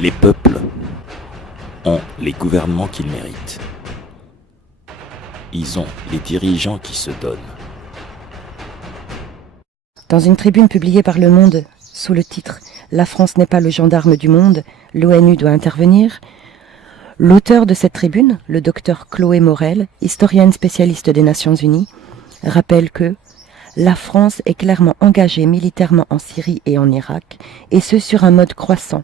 Les peuples ont les gouvernements qu'ils méritent. Ils ont les dirigeants qui se donnent. Dans une tribune publiée par Le Monde, sous le titre « La France n'est pas le gendarme du monde, l'ONU doit intervenir », l'auteur de cette tribune, le docteur Chloé Morel, historienne spécialiste des Nations Unies, rappelle que la France est clairement engagée militairement en Syrie et en Irak, et ce sur un mode croissant.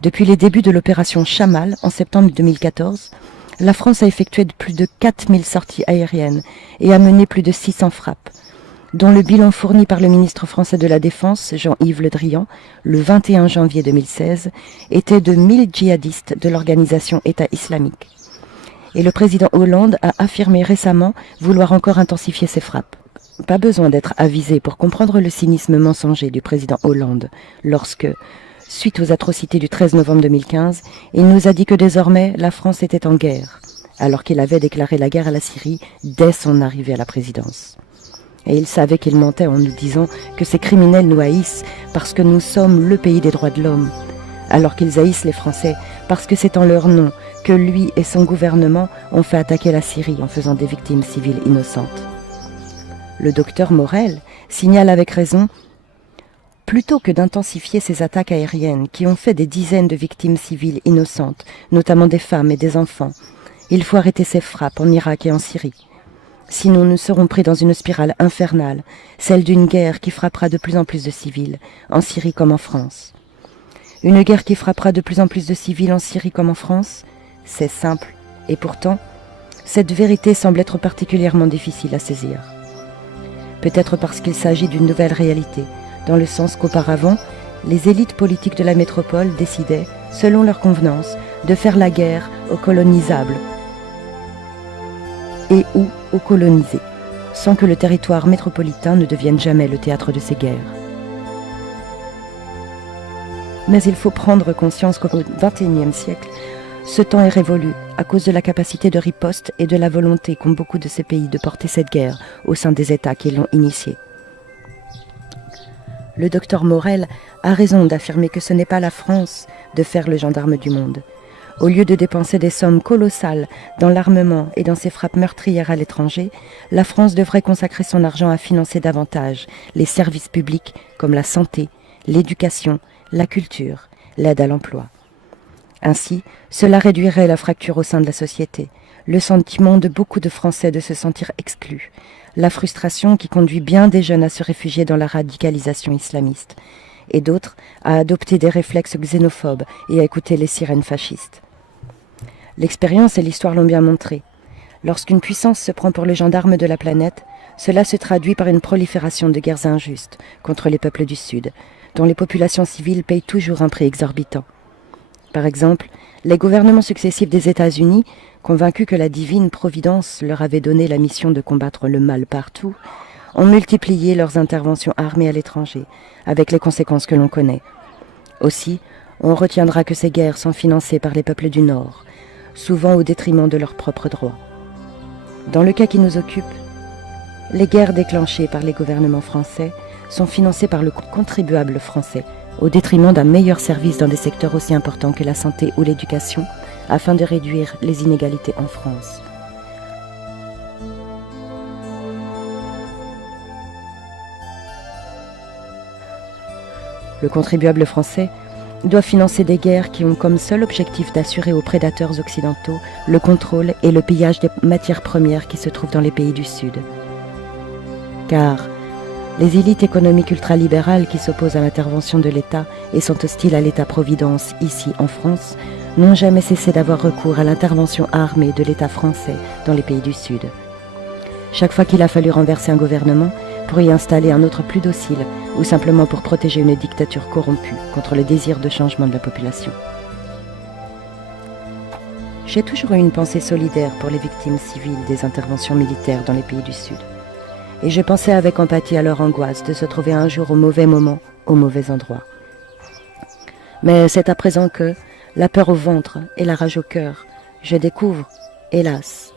Depuis les débuts de l'opération Chamal en septembre 2014, la France a effectué plus de 4000 sorties aériennes et a mené plus de 600 frappes, dont le bilan fourni par le ministre français de la Défense, Jean-Yves Le Drian, le 21 janvier 2016, était de 1000 djihadistes de l'organisation État islamique. Et le président Hollande a affirmé récemment vouloir encore intensifier ses frappes. Pas besoin d'être avisé pour comprendre le cynisme mensonger du président Hollande lorsque, suite aux atrocités du 13 novembre 2015, il nous a dit que désormais la France était en guerre, alors qu'il avait déclaré la guerre à la Syrie dès son arrivée à la présidence. Et il savait qu'il mentait en nous disant que ces criminels nous haïssent parce que nous sommes le pays des droits de l'homme, alors qu'ils haïssent les Français parce que c'est en leur nom que lui et son gouvernement ont fait attaquer la Syrie en faisant des victimes civiles innocentes. Le docteur Morel signale avec raison: plutôt que d'intensifier ces attaques aériennes qui ont fait des dizaines de victimes civiles innocentes, notamment des femmes et des enfants, il faut arrêter ces frappes en Irak et en Syrie. Sinon nous serons pris dans une spirale infernale, celle d'une guerre qui frappera de plus en plus de civils, en Syrie comme en France. Une guerre qui frappera de plus en plus de civils en Syrie comme en France, c'est simple, et pourtant, cette vérité semble être particulièrement difficile à saisir. Peut-être parce qu'il s'agit d'une nouvelle réalité, dans le sens qu'auparavant, les élites politiques de la métropole décidaient, selon leur convenance, de faire la guerre aux colonisables et ou aux colonisés, sans que le territoire métropolitain ne devienne jamais le théâtre de ces guerres. Mais il faut prendre conscience qu'au XXIe siècle, ce temps est révolu à cause de la capacité de riposte et de la volonté qu'ont beaucoup de ces pays de porter cette guerre au sein des États qui l'ont initiée. Le docteur Morel a raison d'affirmer que ce n'est pas la France de faire le gendarme du monde. Au lieu de dépenser des sommes colossales dans l'armement et dans ses frappes meurtrières à l'étranger, la France devrait consacrer son argent à financer davantage les services publics comme la santé, l'éducation, la culture, l'aide à l'emploi. Ainsi, cela réduirait la fracture au sein de la société, le sentiment de beaucoup de Français de se sentir exclus, la frustration qui conduit bien des jeunes à se réfugier dans la radicalisation islamiste, et d'autres à adopter des réflexes xénophobes et à écouter les sirènes fascistes. L'expérience et l'histoire l'ont bien montré. Lorsqu'une puissance se prend pour le gendarme de la planète, cela se traduit par une prolifération de guerres injustes contre les peuples du Sud, dont les populations civiles payent toujours un prix exorbitant. Par exemple, les gouvernements successifs des États-Unis, convaincus que la divine providence leur avait donné la mission de combattre le mal partout, ont multiplié leurs interventions armées à l'étranger, avec les conséquences que l'on connaît. Aussi, on retiendra que ces guerres sont financées par les peuples du Nord, souvent au détriment de leurs propres droits. Dans le cas qui nous occupe, les guerres déclenchées par les gouvernements français sont financées par le contribuable français, au détriment d'un meilleur service dans des secteurs aussi importants que la santé ou l'éducation, afin de réduire les inégalités en France. Le contribuable français doit financer des guerres qui ont comme seul objectif d'assurer aux prédateurs occidentaux le contrôle et le pillage des matières premières qui se trouvent dans les pays du Sud. Car les élites économiques ultralibérales qui s'opposent à l'intervention de l'État et sont hostiles à l'État-providence ici en France n'ont jamais cessé d'avoir recours à l'intervention armée de l'État français dans les pays du Sud. Chaque fois qu'il a fallu renverser un gouvernement pour y installer un autre plus docile ou simplement pour protéger une dictature corrompue contre le désir de changement de la population. J'ai toujours eu une pensée solidaire pour les victimes civiles des interventions militaires dans les pays du Sud. Et je pensais avec empathie à leur angoisse de se trouver un jour au mauvais moment, au mauvais endroit. Mais c'est à présent que, la peur au ventre et la rage au cœur, je découvre, hélas,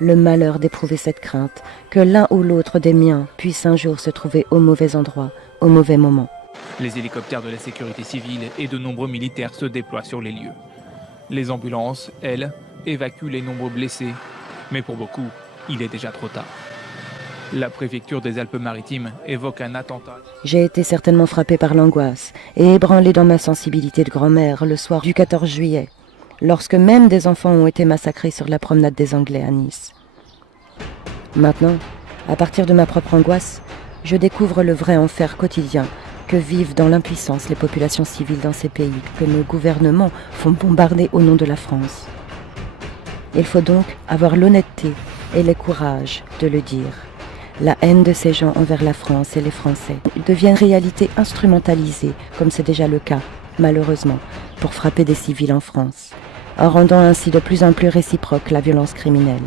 le malheur d'éprouver cette crainte que l'un ou l'autre des miens puisse un jour se trouver au mauvais endroit, au mauvais moment. Les hélicoptères de la sécurité civile et de nombreux militaires se déploient sur les lieux. Les ambulances, elles, évacuent les nombreux blessés, mais pour beaucoup, il est déjà trop tard. La préfecture des Alpes-Maritimes évoque un attentat. J'ai été certainement frappée par l'angoisse et ébranlée dans ma sensibilité de grand-mère le soir du 14 juillet, lorsque même des enfants ont été massacrés sur la promenade des Anglais à Nice. Maintenant, à partir de ma propre angoisse, je découvre le vrai enfer quotidien que vivent dans l'impuissance les populations civiles dans ces pays que nos gouvernements font bombarder au nom de la France. Il faut donc avoir l'honnêteté et le courage de le dire. La haine de ces gens envers la France et les Français devient une réalité instrumentalisée, comme c'est déjà le cas, malheureusement, pour frapper des civils en France, en rendant ainsi de plus en plus réciproque la violence criminelle.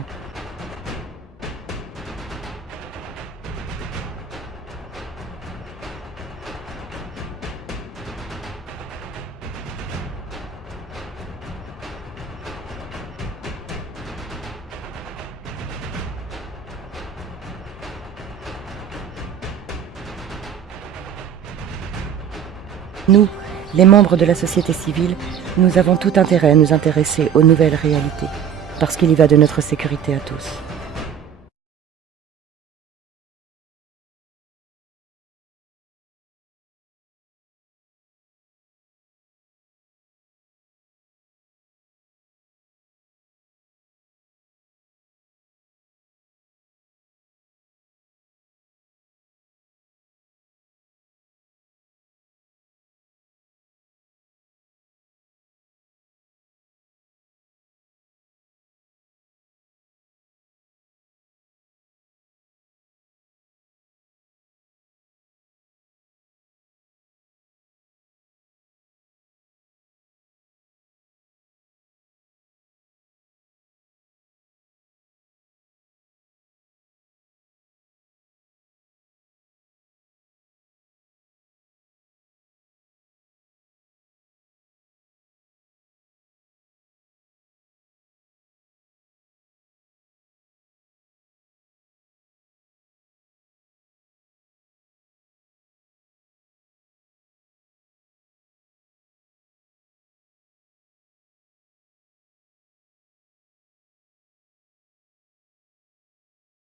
Nous, les membres de la société civile, nous avons tout intérêt à nous intéresser aux nouvelles réalités, parce qu'il y va de notre sécurité à tous.